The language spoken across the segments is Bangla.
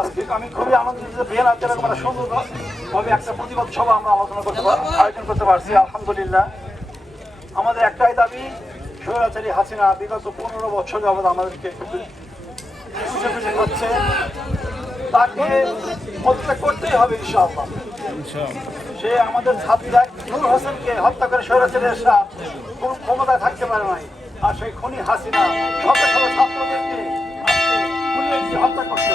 আজকে আমি খুবই আনন্দিত যে বিএন আজকে এরকম একটা সুন্দর ভাবে একটা প্রতিবাদ সভা আমরা আলোচনা করতে আয়োজন করতে পারছি, আলহামদুলিল্লাহ। আমাদের একটাই দাবি, স্বৈরাচারী হাসিনা বিগত পনেরো বছর যাবৎ আমাদেরকে হচ্ছে তাকে হত্যা করতেই হবে, ইনশাআল্লাহ। সে আমাদের ছাত্রীরা নূর হোসেনকে হত্যা করে স্বৈরাচারী এরশাদ কোন ক্ষমতায় থাকতে পারে নাই। আর সেই খনি হাসিনা শত শত ছাত্রদেরকে হত্যা করছে।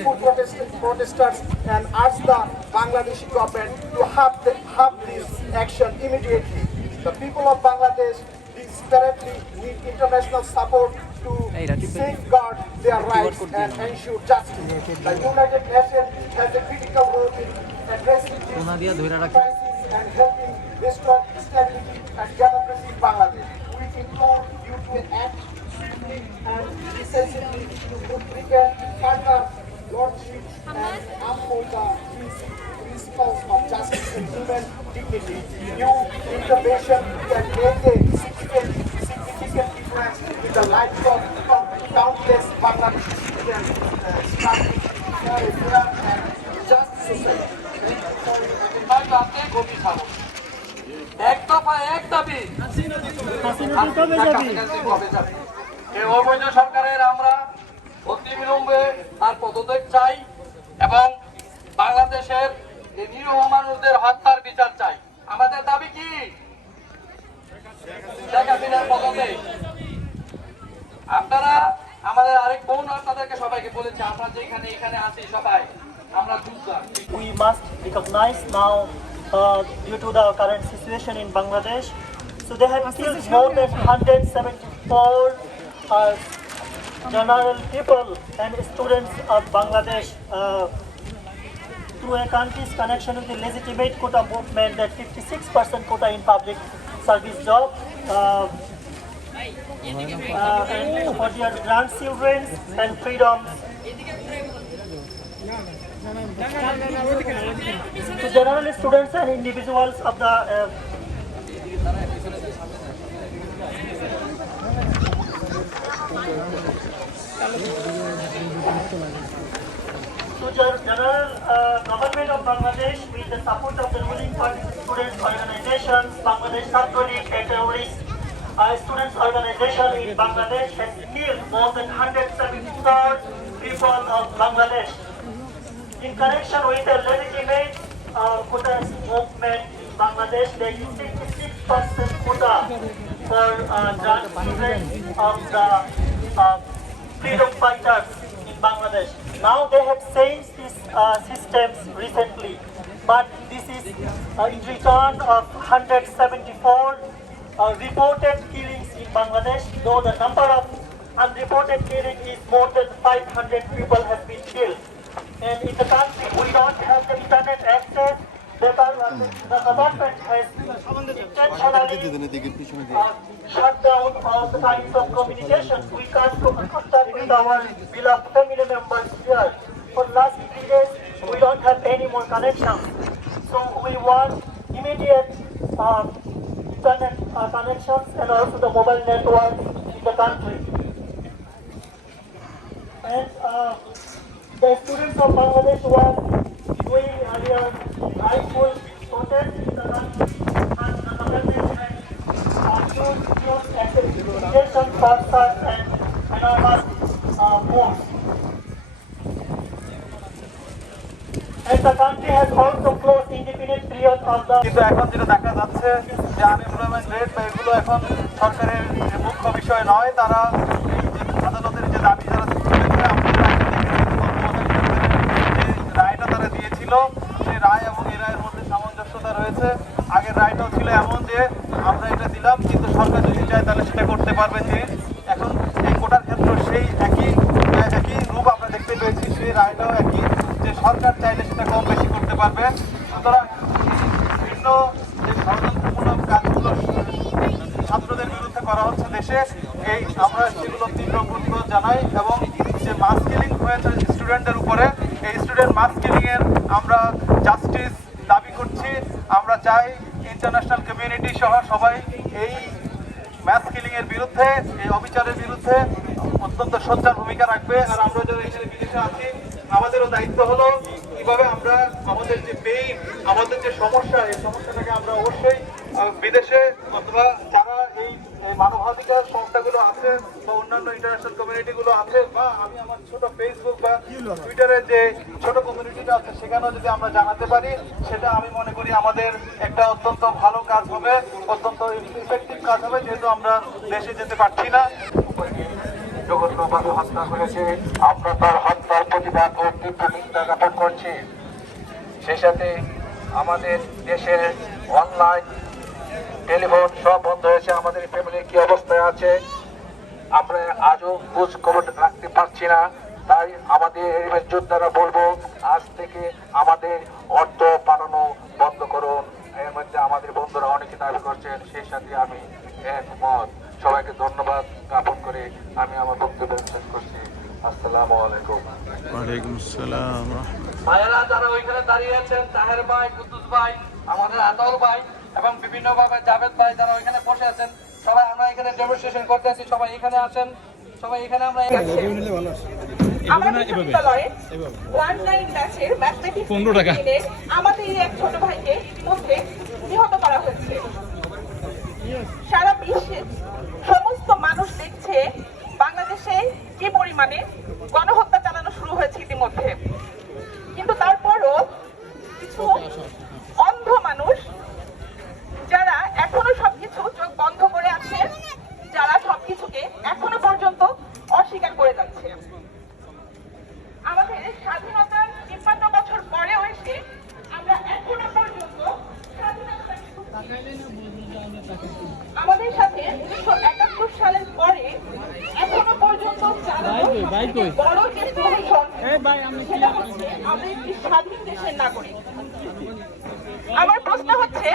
peaceful protest- protesters and urge the Bangladeshi government to have, the, have this action immediately. The people of Bangladesh desperately need international support to safeguard their rights and ensure justice. The United Nations has a critical role in addressing this crisis and helping restore stability and democracy in Bangladesh. We implore you to act swiftly and decisively to prevent further lordship and uphold the principles of justice and human dignity. New intervention can make a significant, significant difference in the lives of countless Bangladeshi citizens, uh, starting a fair and just society. এক দফা এক দাবি অবৈধ সরকারের আমরা অতি বিলম্বে আর পদত্যাগ চাই এবং বাংলাদেশের এই নিরীহ মানুষদের হত্যার বিচার চাই। আমাদের দাবি কি? আপনারা আমাদের আরেক বোন আপনাদেরকে সবাইকে বলেছে আমরা যেখানে এখানে আছি সবাই we must recognize now uh, due to the current situation in Bangladesh. So they have killed more than 174 uh, general people and students of Bangladesh uh, through a country's connection with the legitimate quota movement that 56% quota in public service job. Uh, uh, and for their grandchildren and freedom. to general students and individuals of the uh, general uh, government of Bangladesh with the support of the ruling party students organizations, Bangladesh a terrorist uh, students organization in Bangladesh has killed more than 174 people of Bangladesh in connection with the legitimate uh, quota movement in Bangladesh, there is 66% quota for uh, grandchildren of the uh, freedom fighters in Bangladesh. Now they have changed these uh, systems recently, but this is uh, in return of 174 uh, reported killings in Bangladesh, though the number of unreported killings is more than 500 people have been killed. And in the country, we don't have the internet access. The, gov- the government has intentionally shut down all kinds of communications. We can't our members here. For last three days, we don't have any more connections. So we want immediate internet uh, connections and also the mobile network in the country. And uh, the students of Bangladesh were uh, uh, কিন্তু এখন যেটা দেখা যাচ্ছে যে এগুলো এখন সরকারের মুখ্য বিষয় নয় তারা আদালতের যে দাবি যারা ছিল সেই রায় এবং এই রায়ের মধ্যে সামঞ্জস্যতা রয়েছে। আগের রায়টাও ছিল এমন যে, আমরা এটা দিলাম, কিন্তু সরকার যদি চায় তাহলে সেটা করতে পারবে যে, এখন এই কোটার ক্ষেত্রে সেই একই একই রূপ আমরা দেখতে পেয়েছি, সেই রায়টাও একই, যে সরকার চাইলে সেটা কম বেশি করতে পারবে। সুতরাং বিভিন্ন যে ষড়যন্ত্রমূলক কাজগুলো ছাত্রদের বিরুদ্ধে করা হচ্ছে দেশে, এই আমরা সেগুলো তীব্র প্রতিরোধ জানাই এবং যে মাস্কেলিং হয়েছে স্টুডেন্টদের উপরে স্টুডেন্ট মাস কিলিং এর আমরা জাস্টিস দাবি করছি। আমরা চাই ইন্টারন্যাশনাল কমিউনিটি সহ সবাই এই ম্যাথ কিলিং এর বিরুদ্ধে, এই অবিচারের বিরুদ্ধে অত্যন্ত সোচ্চার ভূমিকা রাখবে। আর আমরা যারা এখানে বিদেশে আছি, আমাদেরও দায়িত্ব হলো কীভাবে আমরা আমাদের যে পেইন আমাদের যে সমস্যা, এই সমস্যাটাকে আমরা অবশ্যই বিদেশে অথবা যারা এই এই মানবাধিকার সংস্থাগুলো আছে বা অন্যান্য ইন্টারন্যাশনাল কমিউনিটিগুলো আছে বা আমি আমার ছোট ফেসবুক বা টুইটারের যে ছোট কমিউনিটিটা আছে সেখানেও যদি আমরা জানাতে পারি, সেটা আমি মনে করি আমাদের একটা অত্যন্ত ভালো কাজ হবে, অত্যন্ত ইফেক্টিভ কাজ হবে, যেহেতু আমরা দেশে যেতে পারছি না। জঘন্যভাবে হত্যা করেছে, আমরা তার হত্যার প্রতিবাদ ও তীব্র নিন্দা জ্ঞাপন করছি। সেই সাথে আমাদের দেশের অনলাইন টেলিফোন সব বন্ধ হয়েছে আমাদের ফ্যামিলি কি অবস্থায় আছে? আমরা আজও খোঁজ খবর রাখতে পারছি না। তাই আমাদের এরিমের যোদ্ধারা বলব আজ থেকে আমাদের অর্থ পাঠানো বন্ধ করুন। এর মধ্যে আমাদের বন্ধুরা অনেকে দাবি করছেন সেই সাথে আমি একমত। সবাইকে ধন্যবাদ জ্ঞাপন করে আমি আমার বক্তব্য শেষ করছি। আসসালামু আলাইকুম। ওয়ালাইকুম আসসালাম। ভাইয়েরা যারা ওইখানে দাঁড়িয়ে আছেন তাহের ভাই কুদ্দুস ভাই আমাদের আতল ভাই এবং বিভিন্ন ভাবে জাভেদ ভাই যারা ওইখানে বসে আছেন সবাই আমরা এখানে ডেমনস্ট্রেশন করতে আছি সবাই এখানে আসেন সবাই এখানে আমরা আমাদের পনেরো টাকা। এক ছোট ভাইকে মধ্যে নিহত করা হয়েছে। সারা বিশ্বে সমস্ত মানুষ দেখছে বাংলাদেশে কি পরিমাণে গণহত্যা চালানো শুরু হয়েছে ইতিমধ্যে। কিন্তু তারপরও কিছু অন্ধ মানুষ যারা এখনও সবকিছু চোখ বন্ধ করে আছে যারা সবকিছুকে এখনও পর্যন্ত অস্বীকার করে যাচ্ছে আমাদের স্বাধীনতার তিপ্পান্ন বছর পরেও এসে আমরা এখনও পর্যন্ত স্বাধীনতাকে আমাদের সাথে উনিশশো একাত্তর সালের পরে এখনও পর্যন্ত চালানো সবথেকে বড় যে প্রহসন সেটা হচ্ছে আমরা একটি স্বাধীন দেশের নাগরিক। আমার প্রশ্ন হচ্ছে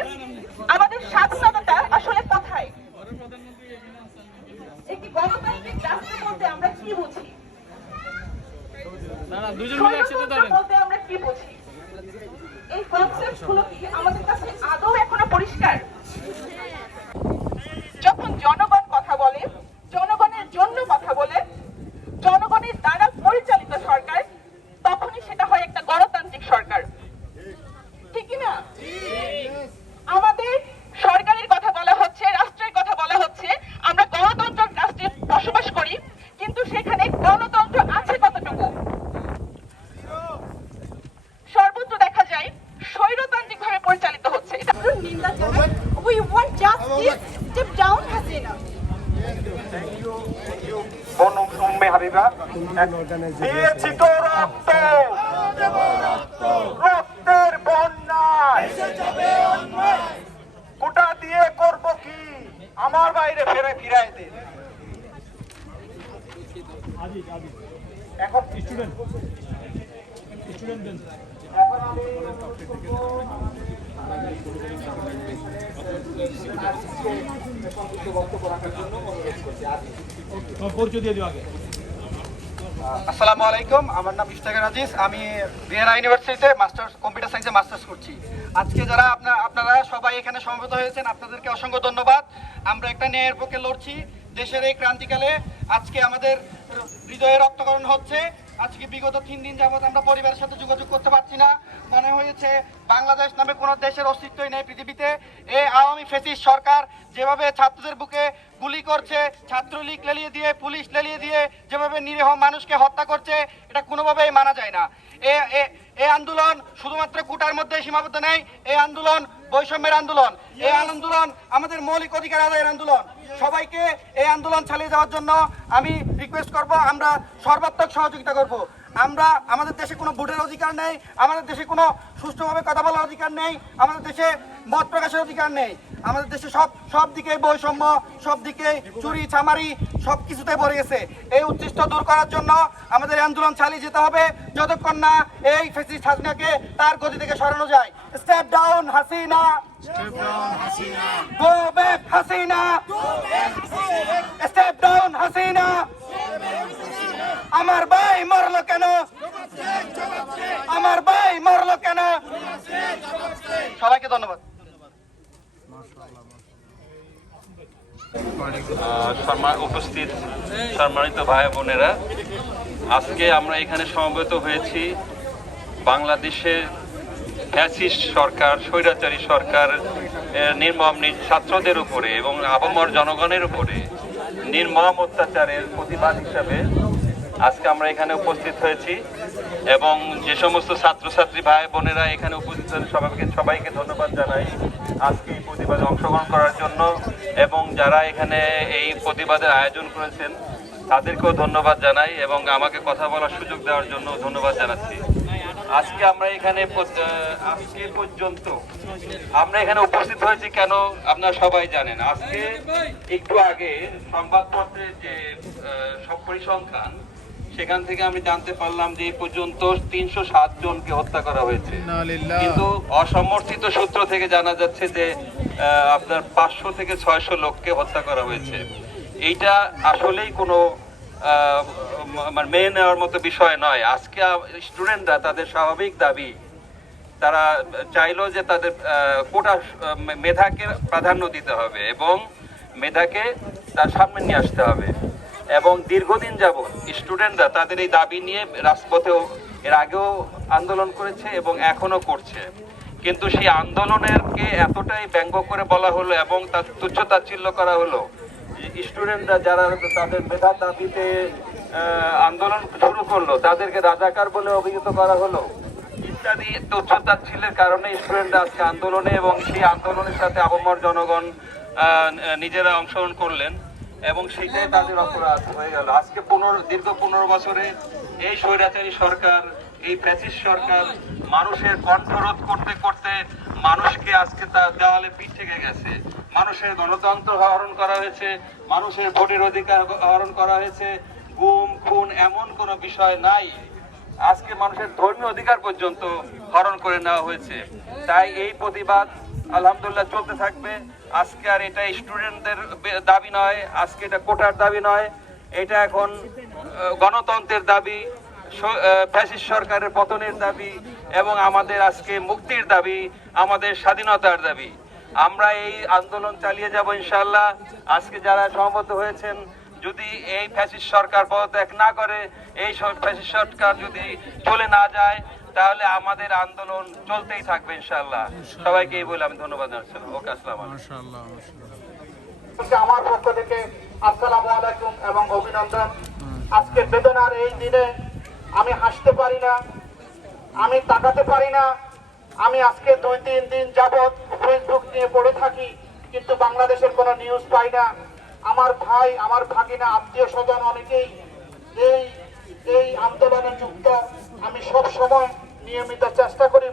আমাদের স্বাধীনতা আসলে কোথায়? একটি গণতান্ত্রিক রাষ্ট্র বলতে আমরা কি বুঝি? বলতে আমরা কি বুঝি? এই কনসেপ্টগুলো কি আমাদের কাছে আদৌ এখনও পরিষ্কার যখন জনগণ কথা বলে জনগণের জন্য কথা বলে জনগণের দ্বারা পরিচালিত সরকার তখনই সেটা হয় একটা গণতান্ত্রিক সরকার ঠিক কি না আমাদের সরকারের কথা বলা হচ্ছে রাষ্ট্রের কথা বলা হচ্ছে আমরা গণতন্ত্র রাষ্ট্রে বসবাস করি কিন্তু সেখানে গণতন্ত্র আছে কতটুকু সর্বত্র দেখা যায় স্বৈরতান্ত্রিক ভাবে পরিচালিত হচ্ছে এটা নিন্দা জানাই we want justice step down Hasina বন উম্মে হাবিবা দিয়েছি তো রক্ত। রক্তের বন্যায়। কোটা দিয়ে করব কি? আমার বাইরে ফেরে ফিরাই দে। এখন স্টুডেন্ট স্টুডেন্ট এখন আমি আসসালামু আলাইকুম, আমার নাম ইশতাকার আজিজ। আমি ভিয়েনা ইউনিভার্সিটিতে মাস্টার্স, কম্পিউটার সায়েন্সে মাস্টার্স করছি। আজকে যারা আপনার আপনারা সবাই এখানে সমবেত হয়েছেন, আপনাদেরকে অসংখ্য ধন্যবাদ। আমরা একটা ন্যায়ের পক্ষে লড়ছি দেশের এই ক্রান্তিকালে। আজকে আমাদের হৃদয়ে রক্তকরণ হচ্ছে। আজকে বিগত তিন দিন যাবত আমরা পরিবারের সাথে যোগাযোগ করতে পারছি না। হয়েছে বাংলাদেশ নামে কোনো দেশের অস্তিত্বই নেই পৃথিবীতে। এ আওয়ামী ফেসিস সরকার যেভাবে ছাত্রদের বুকে গুলি করছে, ছাত্রলীগ লেলিয়ে দিয়ে, পুলিশ লেলিয়ে দিয়ে যেভাবে নিরীহ মানুষকে হত্যা করছে, এটা কোনোভাবেই মানা যায় না। এ এই আন্দোলন শুধুমাত্র কুটার মধ্যে সীমাবদ্ধ নেই এই আন্দোলন বৈষম্যের আন্দোলন। এই আন্দোলন আমাদের মৌলিক অধিকার আদায়ের আন্দোলন। সবাইকে এই আন্দোলন চালিয়ে যাওয়ার জন্য আমি রিকোয়েস্ট করব আমরা সর্বাত্মক সহযোগিতা করব। আমরা আমাদের দেশে কোনো ভোটের অধিকার নেই আমাদের দেশে কোনো সুষ্ঠুভাবে কথা বলার অধিকার নেই আমাদের দেশে মত প্রকাশের অধিকার নেই। আমাদের দেশে সব সব দিকে বৈষম্য সব দিকে চুরি চামারি সব কিছুতে ভরে গেছে। এই উচ্ছিষ্ট দূর করার জন্য আমাদের আন্দোলন চালিয়ে যেতে হবে যতক্ষণ না এই ফেসিস্ট হাসিনাকে তার গতি থেকে সরানো যায়। Step down Hasina! Go back Hasina! Step down Hasina! আমার ভাই মরলো কেন? আমার ভাই মরলো কেন? সবাইকে ধন্যবাদ। উপস্থিত সম্মানিত ভাই বোনেরা, আজকে আমরা এখানে সমবেত হয়েছি বাংলাদেশের ফ্যাসিস্ট সরকার, স্বৈরাচারী সরকার নির্মম ছাত্রদের উপরে এবং আবমর জনগণের উপরে নির্মম অত্যাচারের প্রতিবাদ হিসাবে আজকে আমরা এখানে উপস্থিত হয়েছি। এবং যে সমস্ত ছাত্রছাত্রী ভাই বোনেরা এখানে উপস্থিত হয়েছে সবাইকে সবাইকে ধন্যবাদ জানাই আজকে এই প্রতিবাদে অংশগ্রহণ করার জন্য। এবং যারা এখানে এই প্রতিবাদের আয়োজন করেছেন, তাদেরকেও ধন্যবাদ জানাই এবং আমাকে কথা বলার সুযোগ দেওয়ার জন্য ধন্যবাদ জানাচ্ছি। আজকে আমরা এখানে আজকে পর্যন্ত আমরা এখানে উপস্থিত হয়েছি কেন আপনারা সবাই জানেন। আজকে একটু আগে সংবাদপত্রের যে সব পরিসংখ্যান সেখান থেকে আমি জানতে পারলাম যে এই পর্যন্ত তিনশো সাত জনকে হত্যা করা হয়েছে। কিন্তু অসমর্থিত সূত্র থেকে জানা যাচ্ছে যে আপনার পাঁচশো থেকে ছয়শো লোককে হত্যা করা হয়েছে। এইটা আসলেই কোনো মানে মেনে নেওয়ার মতো বিষয় নয়। আজকে স্টুডেন্টরা তাদের স্বাভাবিক দাবি তারা চাইলো যে তাদের কোটা মেধাকে প্রাধান্য দিতে হবে এবং মেধাকে তার সামনে নিয়ে আসতে হবে। এবং দীর্ঘদিন যাব স্টুডেন্টরা তাদের এই দাবি নিয়ে রাজপথেও এর আগেও আন্দোলন করেছে এবং এখনও করছে। কিন্তু সেই আন্দোলনেরকে এতটাই ব্যঙ্গ করে বলা হলো এবং তার তুচ্ছ তাচ্ছিল্য করা হলো স্টুডেন্টরা যারা তাদের মেধার দাবিতে আন্দোলন শুরু করল, তাদেরকে রাজাকার বলে অভিহিত করা হলো। ইত্যাদি তথ্য তাচ্ছিল্যের কারণে স্টুডেন্টরা আজকে আন্দোলনে এবং সেই আন্দোলনের সাথে আবমর জনগণ নিজেরা অংশগ্রহণ করলেন। এবং সেটাই তাদের অপরাধ হয়ে গেল। আজকে পনেরো, দীর্ঘ পনেরো বছরে এই স্বৈরাচারী সরকার, এই ফ্যাসিস্ট সরকার মানুষের কণ্ঠরোধ করতে করতে মানুষকে আজকে তার দেওয়ালে পিঠ থেকে গেছে। মানুষের গণতন্ত্র হরণ করা হয়েছে, মানুষের ভোটের অধিকার হরণ করা হয়েছে। গুম, খুন এমন কোনো বিষয় নাই। আজকে মানুষের ধর্মীয় অধিকার পর্যন্ত হরণ করে নেওয়া হয়েছে। তাই এই প্রতিবাদ আলহামদুলিল্লাহ চলতে থাকবে। আজকে আর এটা স্টুডেন্টদের দাবি নয় আজকে এটা কোটার দাবি নয় এটা এখন গণতন্ত্রের দাবি স- আহ, ফ্যাসিস্ট সরকারের পতনের দাবি এবং আমাদের আজকে মুক্তির দাবি আমাদের স্বাধীনতার দাবি। আমরা এই আন্দোলন চালিয়ে যাব ইনশাল্লাহ আজকে যারা সহমত হয়েছেন যদি এই ফ্যাসিস্ট সরকার পদত্যাগ না করে এই সব ফ্যাসিস্ট সরকার যদি চলে না যায় তাহলে আমাদের আন্দোলন চলতেই থাকবে ইনশাল্লাহ সবাইকে এই বলে আমি ধন্যবাদ জানাচ্ছিলাম ওকে আসসালাম আমার পক্ষ থেকে আসসালামু আলাইকুম এবং অভিনন্দন। আজকে বেদনার এই দিনে আমি হাসতে পারি না আমি তাকাতে পারি না। আমি আজকে দুই তিন দিন যাবৎ ফেসবুক নিয়ে পড়ে থাকি কিন্তু বাংলাদেশের কোনো নিউজ পাই না। আমার ভাই আমার ভাগিনা আত্মীয় স্বজন অনেকেই এই এই আন্দোলনে যুক্ত। আমি সব সময় নিয়মিত চেষ্টা করি